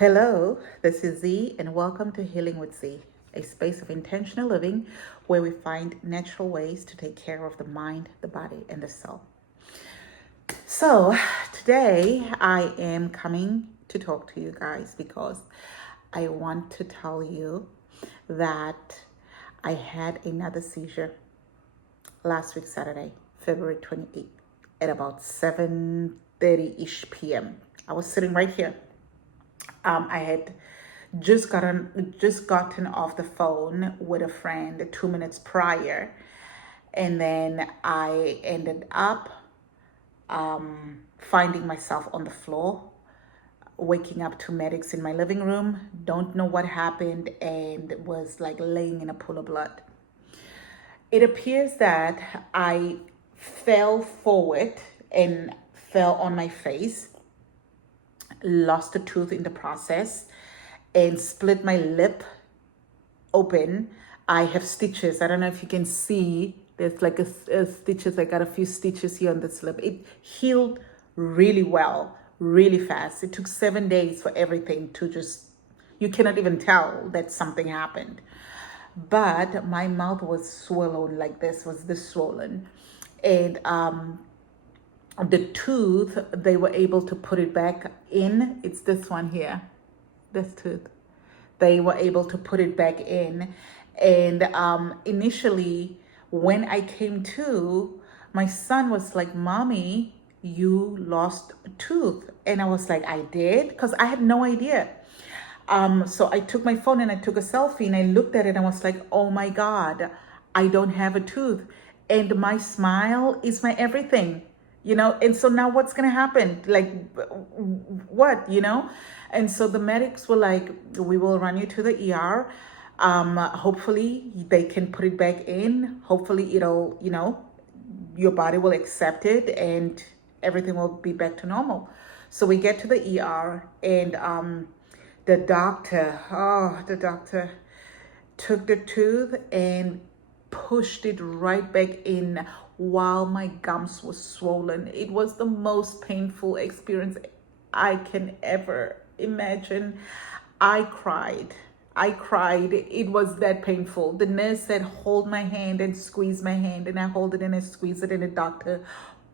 Hello, this is Z, and welcome to Healing with Z, a space of intentional living where we find natural ways to take care of the mind, the body, and the soul. So, today I am coming to talk to you guys because I want to tell you that I had another seizure last week, Saturday, February 28th, at about 7:30-ish p.m. I was sitting right here. I had just gotten off the phone with a friend 2 minutes prior, and then I ended up finding myself on the floor, waking up to medics in my living room. Don't know what happened, and was like laying in a pool of blood. It appears that I fell forward and fell on my face, lost a tooth in the process, and split my lip open. I have stitches. I don't know if you can see. There's like a stitches. I got a few stitches here on this lip. It healed really well, really fast. It took 7 days for everything to you cannot even tell that something happened. But my mouth was swollen like this, was this swollen. And the tooth, they were able to put it back in. It's this one here, this tooth. They were able to put it back in. And initially, when I came to, my son was like, "Mommy, you lost a tooth." And I was like, "I did?" Because I had no idea. So I took my phone and I took a selfie and I looked at it and I was like, "Oh my God, I don't have a tooth." And my smile is my everything. And so now what's going to happen? Like, what? And so the medics were like, "We will run you to the ER. Hopefully they can put it back in. Hopefully it'll, your body will accept it and everything will be back to normal." So we get to the ER, and the doctor took the tooth and pushed it right back in while my gums were swollen. It was the most painful experience I can ever imagine. I cried. It was that painful. The nurse said, "Hold my hand," and squeeze my hand, and I hold it and I squeeze it, and the doctor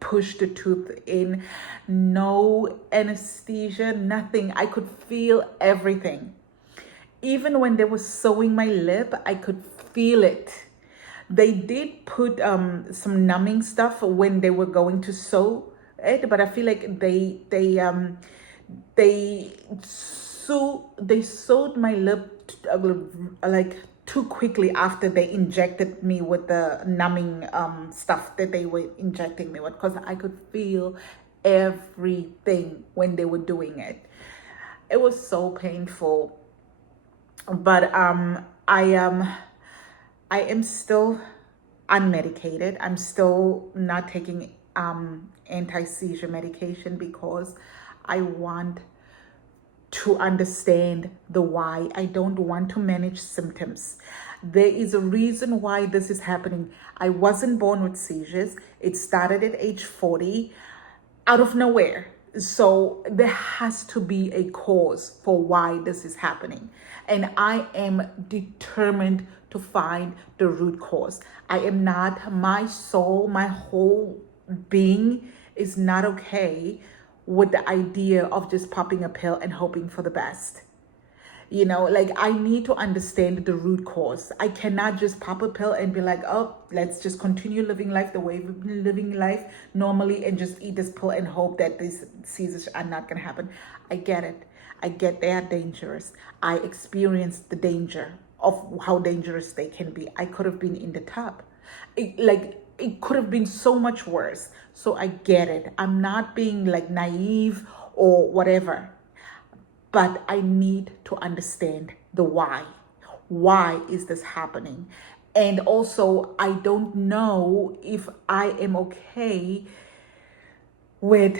pushed the tooth in. No anesthesia, nothing. I could feel everything. Even when they were sewing my lip, I could feel it. They did put some numbing stuff when they were going to sew it, but I feel like they sewed my lip like too quickly after they injected me with the numbing stuff that they were injecting me with, because I could feel everything when they were doing it. It was so painful. But I am still unmedicated. I'm still not taking anti-seizure medication because I want to understand the why. I don't want to manage symptoms. There is a reason why this is happening. I wasn't born with seizures. It started at age 40 out of nowhere. So there has to be a cause for why this is happening. And I am determined to find the root cause. My soul, my whole being is not okay with the idea of just popping a pill and hoping for the best. Like, I need to understand the root cause. I cannot just pop a pill and be like, "Oh, let's just continue living life the way we've been living life normally and just eat this pill and hope that these seizures are not going to happen." I get it. I get they are dangerous. I experienced the danger of how dangerous they can be. I could have been in the tub. It could have been so much worse. So I get it. I'm not being like naive or whatever. But I need to understand the why. Why is this happening? And also, I don't know if I am okay with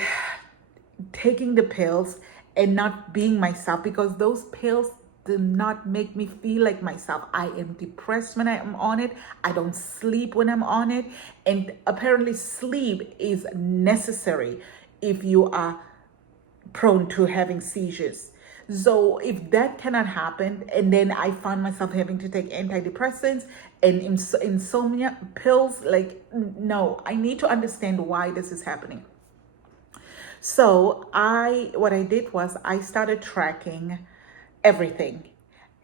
taking the pills and not being myself, because those pills do not make me feel like myself. I am depressed when I am on it. I don't sleep when I'm on it. And apparently sleep is necessary if you are prone to having seizures. So if that cannot happen, and then I found myself having to take antidepressants and insomnia pills, like, no, I need to understand why this is happening. So what I did was I started tracking everything.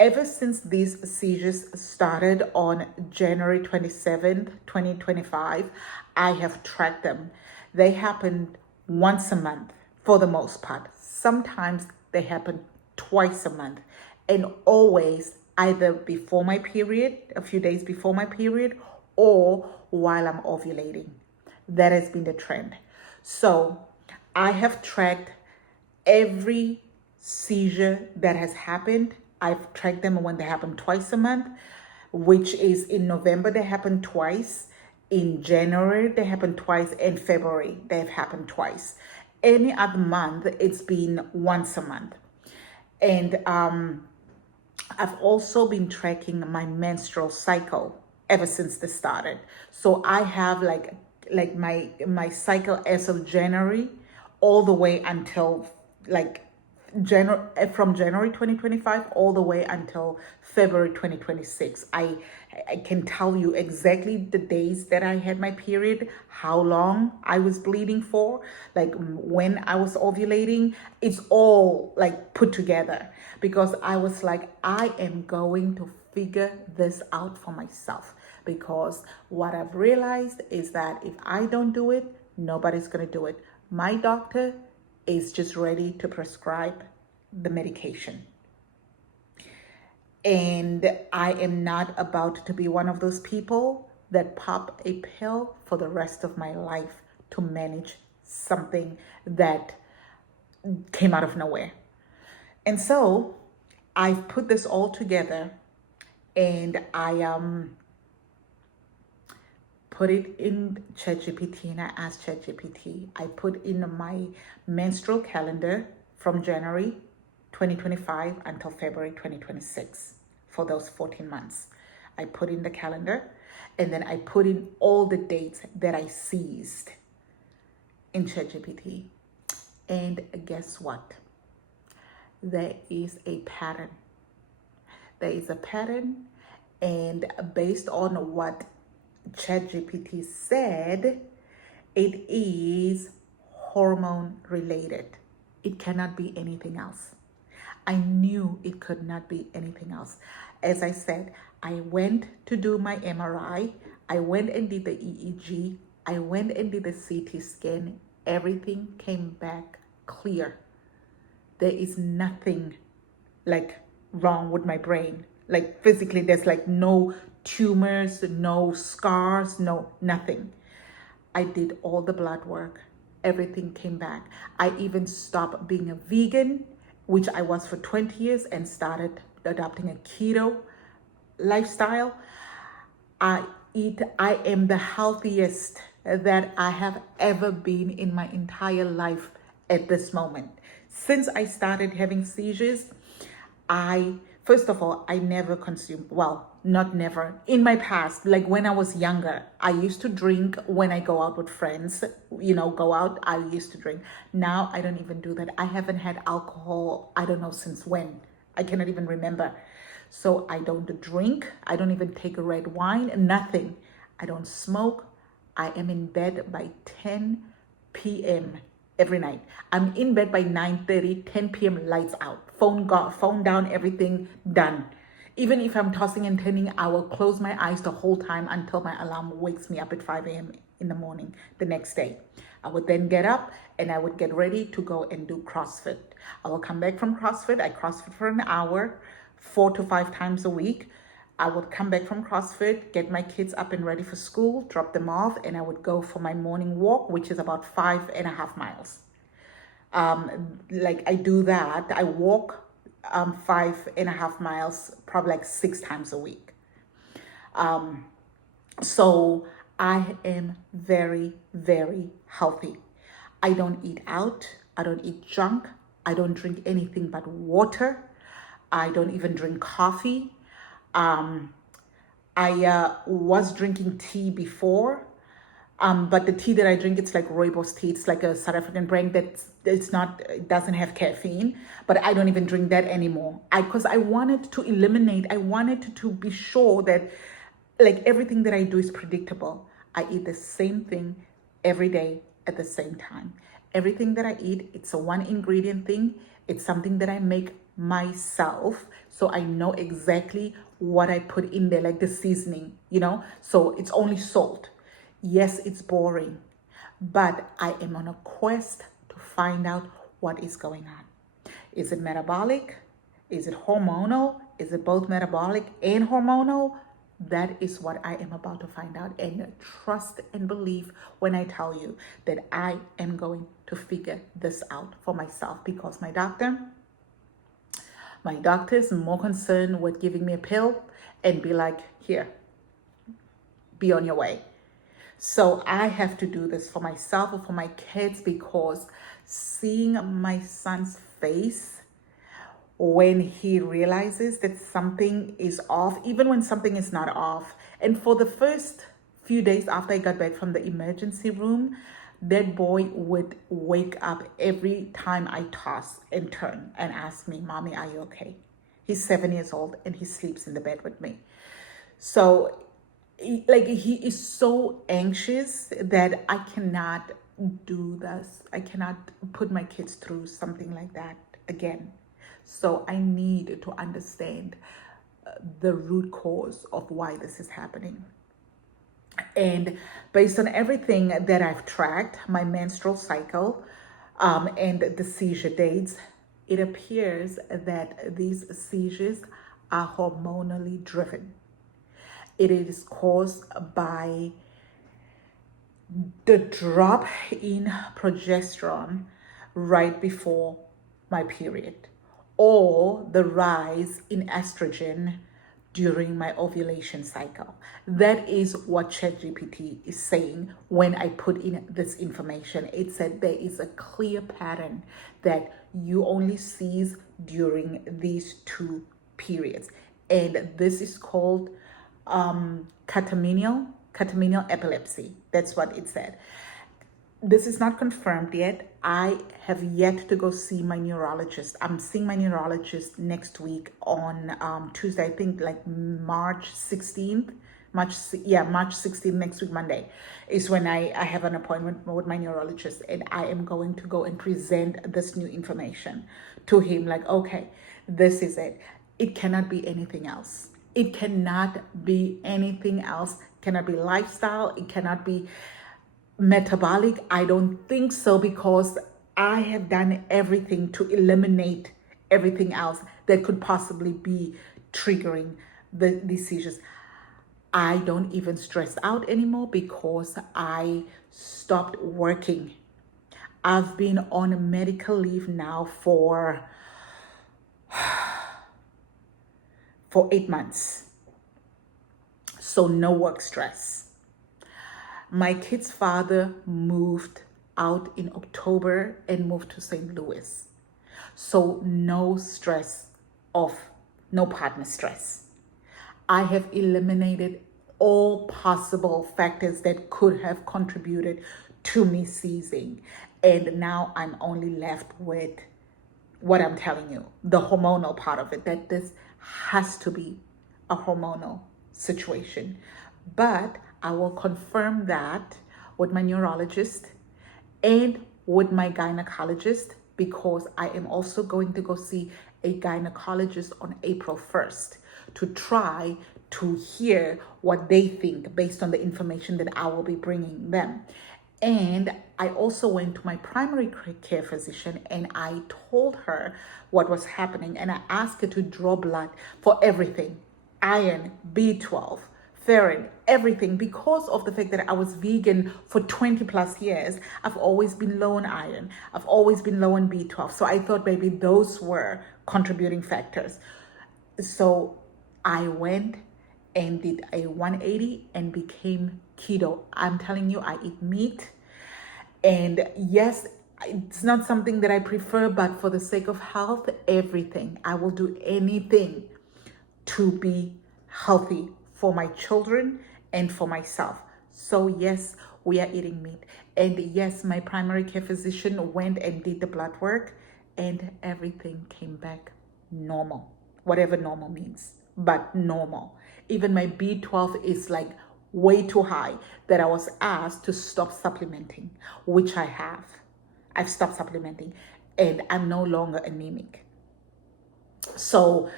Ever since these seizures started on January 27th, 2025, I have tracked them. They happened once a month for the most part. Sometimes they happen twice a month, and always either before my period, a few days before my period, or while I'm ovulating. That has been the trend. So I have tracked every seizure that has happened. I've tracked them when they happen twice a month, which is in November, they happen twice. In January, they happen twice. In February, they've happened twice. Any other month, it's been once a month. And I've also been tracking my menstrual cycle ever since this started. So I have like my cycle as of January all the way until like from January 2025 all the way until February 2026. I can tell you exactly the days that I had my period, how long I was bleeding for, like when I was ovulating. It's all like put together because I was like, I am going to figure this out for myself, because what I've realized is that if I don't do it, nobody's going to do it. My doctor is just ready to prescribe the medication. And I am not about to be one of those people that pop a pill for the rest of my life to manage something that came out of nowhere. And so I've put this all together, and I put it in ChatGPT, and I asked ChatGPT. I put in my menstrual calendar from January 2025 until February 2026 for those 14 months. I put in the calendar, and then I put in all the dates that I seized in ChatGPT. And guess what? There is a pattern. There is a pattern, and based on what ChatGPT said, it is hormone related. It cannot be anything else. I knew it could not be anything else. As I said, I went to do my MRI. I went and did the EEG. I went and did the CT scan. Everything came back clear. There is nothing like wrong with my brain. Like physically, there's like no tumors, no scars, no nothing. I did all the blood work. Everything came back. I even stopped being a vegan, which I was for 20 years, and started adopting a keto lifestyle. I am the healthiest that I have ever been in my entire life at this moment. Since I started having seizures, first of all, I never consumed, well, not never. In my past, like when I was younger, I used to drink when I go out with friends, go out, I used to drink. Now I don't even do that. I haven't had alcohol, I don't know since when. I cannot even remember. So I don't drink. I don't even take a red wine, nothing. I don't smoke. I am in bed by 10 p.m. every night. I'm in bed by 9:30, 10 p.m. lights out. Phone down, everything done. Even if I'm tossing and turning, I will close my eyes the whole time until my alarm wakes me up at 5 a.m. in the morning the next day. I would then get up and I would get ready to go and do CrossFit. I will come back from CrossFit. I CrossFit for an hour, 4 to 5 times a week. I would come back from CrossFit, get my kids up and ready for school, drop them off, and I would go for my morning walk, which is about 5.5 miles. Like I do that. I walk 5.5 miles, probably like 6 times a week. So I am very, very healthy. I don't eat out. I don't eat junk. I don't drink anything but water. I don't even drink coffee. I was drinking tea before. But the tea that I drink, it's like rooibos tea. It's like a South African brand it doesn't have caffeine, but I don't even drink that anymore. Because I wanted to eliminate, I wanted to be sure that like everything that I do is predictable. I eat the same thing every day at the same time. Everything that I eat, it's a one ingredient thing. It's something that I make myself. So I know exactly what I put in there, like the seasoning, So it's only salt. Yes, it's boring, but I am on a quest to find out what is going on. Is it metabolic? Is it hormonal? Is it both metabolic and hormonal? That is what I am about to find out. And trust and believe when I tell you that I am going to figure this out for myself, because my doctor is more concerned with giving me a pill and be like, here, be on your way. So I have to do this for myself or for my kids, because seeing my son's face when he realizes that something is off, even when something is not off. And for the first few days after I got back from the emergency room, that boy would wake up every time I toss and turn and ask me, Mommy, are you okay? He's 7 years old and he sleeps in the bed with me. So he is so anxious that I cannot do this. I cannot put my kids through something like that again. So I need to understand the root cause of why this is happening. And based on everything that I've tracked, my menstrual cycle and the seizure dates, it appears that these seizures are hormonally driven. It is caused by the drop in progesterone right before my period, or the rise in estrogen during my ovulation cycle. That is what ChatGPT is saying when I put in this information. It said there is a clear pattern that you only seize during these two periods. And this is called catamenial epilepsy. That's what it said. This is not confirmed yet. I have yet to go see my neurologist. I'm seeing my neurologist next week on Tuesday, I think like March 16th. March 16th, next week, Monday, is when I have an appointment with my neurologist, and I am going to go and present this new information to him. Like, okay, this is it. It cannot be anything else. It cannot be anything else. It cannot be lifestyle. It cannot be metabolic. I don't think so, because I have done everything to eliminate everything else that could possibly be triggering these seizures. I don't even stress out anymore because I stopped working. I've been on medical leave now for 8 months. So no work stress. My kid's father moved out in October and moved to St. Louis. So no partner stress. I have eliminated all possible factors that could have contributed to me seizing. And now I'm only left with what I'm telling you, the hormonal part of it, that this has to be a hormonal situation. But I will confirm that with my neurologist and with my gynecologist, because I am also going to go see a gynecologist on April 1st to try to hear what they think based on the information that I will be bringing them. And I also went to my primary care physician and I told her what was happening, and I asked her to draw blood for everything: iron, B12, ferrin, everything. Because of the fact that I was vegan for 20 plus years, I've always been low on iron. I've always been low on B12. So I thought maybe those were contributing factors. So I went and did a 180 and became keto. I'm telling you, I eat meat. And yes, it's not something that I prefer, but for the sake of health, everything. I will do anything to be healthy for my children and for myself. So yes, we are eating meat. And yes, my primary care physician went and did the blood work, and everything came back normal, whatever normal means, but normal. Even my B12 is like way too high, that I was asked to stop supplementing, which I have. I've stopped supplementing, and I'm no longer anemic. So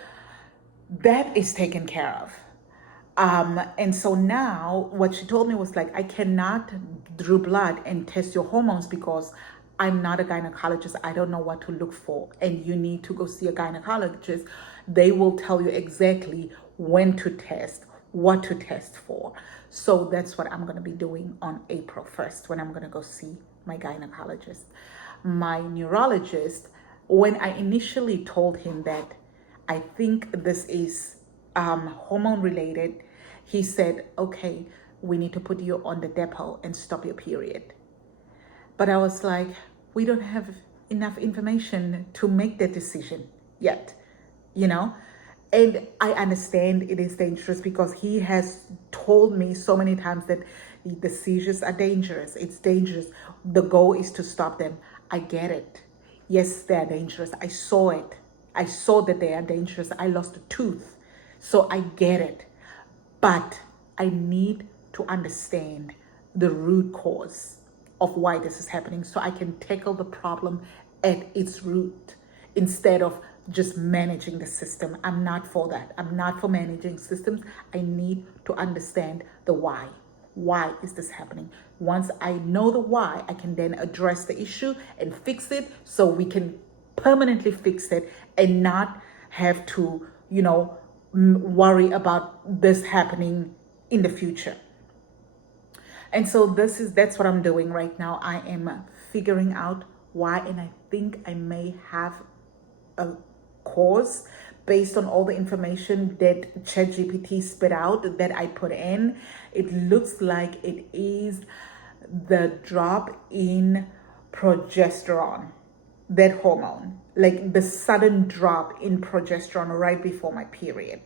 that is taken care of. And so now what she told me was like, I cannot draw blood and test your hormones because I'm not a gynecologist. I don't know what to look for. And you need to go see a gynecologist. They will tell you exactly when to test, what to test for. So that's what I'm going to be doing on April 1st when I'm going to go see my gynecologist. My neurologist, when I initially told him that I think this is hormone related, he said, okay, we need to put you on the depot and stop your period. But I was like, we don't have enough information to make that decision yet, you know? And I understand it is dangerous because he has told me so many times that the seizures are dangerous. It's dangerous. The goal is to stop them. I get it. Yes, they're dangerous. I saw it. I saw that they are dangerous. I lost a tooth. So I get it. But I need to understand the root cause of why this is happening so I can tackle the problem at its root instead of just managing the system. I'm not for that. I'm not for managing systems. I need to understand the why. Why is this happening? Once I know the why, I can then address the issue and fix it so we can permanently fix it and not have to, worry about this happening in the future. And so that's what I'm doing right now. I am figuring out why, and I think I may have a cause based on all the information that ChatGPT spit out that I put in. It looks like it is the drop in progesterone, that hormone, like the sudden drop in progesterone right before my period.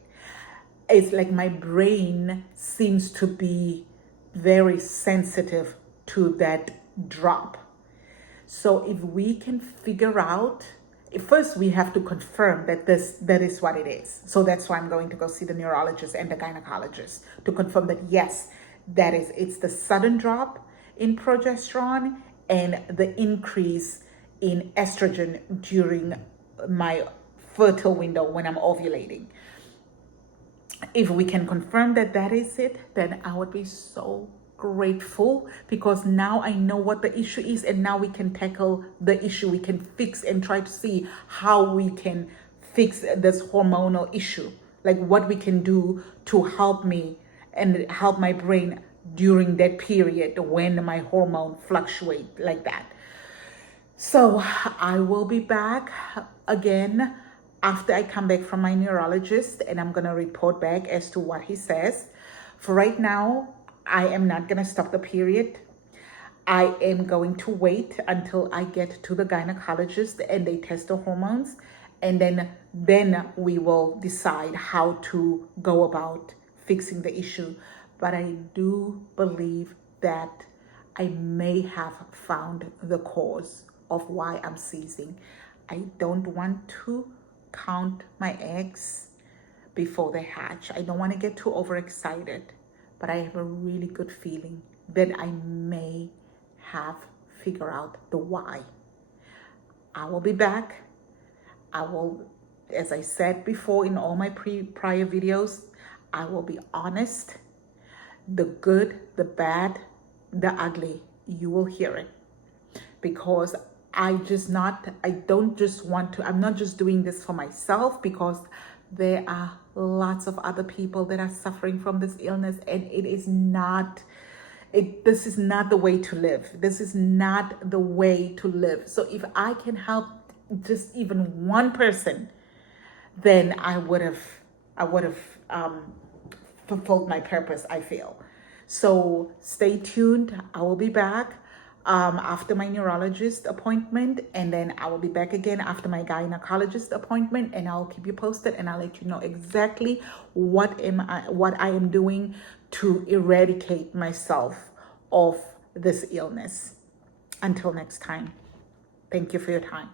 It's like my brain seems to be very sensitive to that drop. So if we can figure out, first we have to confirm that that is what it is. So that's why I'm going to go see the neurologist and the gynecologist to confirm that yes, it's the sudden drop in progesterone and the increase in estrogen during my fertile window when I'm ovulating. If we can confirm that that is it, then I would be so grateful because now I know what the issue is and now we can tackle the issue. We can fix and try to see how we can fix this hormonal issue, like what we can do to help me and help my brain during that period when my hormone fluctuate like that. So I will be back again after I come back from my neurologist and I'm going to report back as to what he says. For right now, I am not going to stop the period. I am going to wait until I get to the gynecologist and they test the hormones. And then we will decide how to go about fixing the issue. But I do believe that I may have found the cause of why I'm seizing. I don't want to count my eggs before they hatch. I don't want to get too overexcited, but I have a really good feeling that I may have figured out the why. I will be back. I will, as I said before in all my prior videos, I will be honest. The good, the bad, the ugly, you will hear it. Because I'm not just doing this for myself, because there are lots of other people that are suffering from this illness, and this is not the way to live. This is not the way to live. So if I can help just even one person, then I would have fulfilled my purpose, I feel. So stay tuned. I will be back after my neurologist appointment, and then I will be back again after my gynecologist appointment, and I'll keep you posted and I'll let you know exactly what I am doing to eradicate myself of this illness. Until next time, thank you for your time.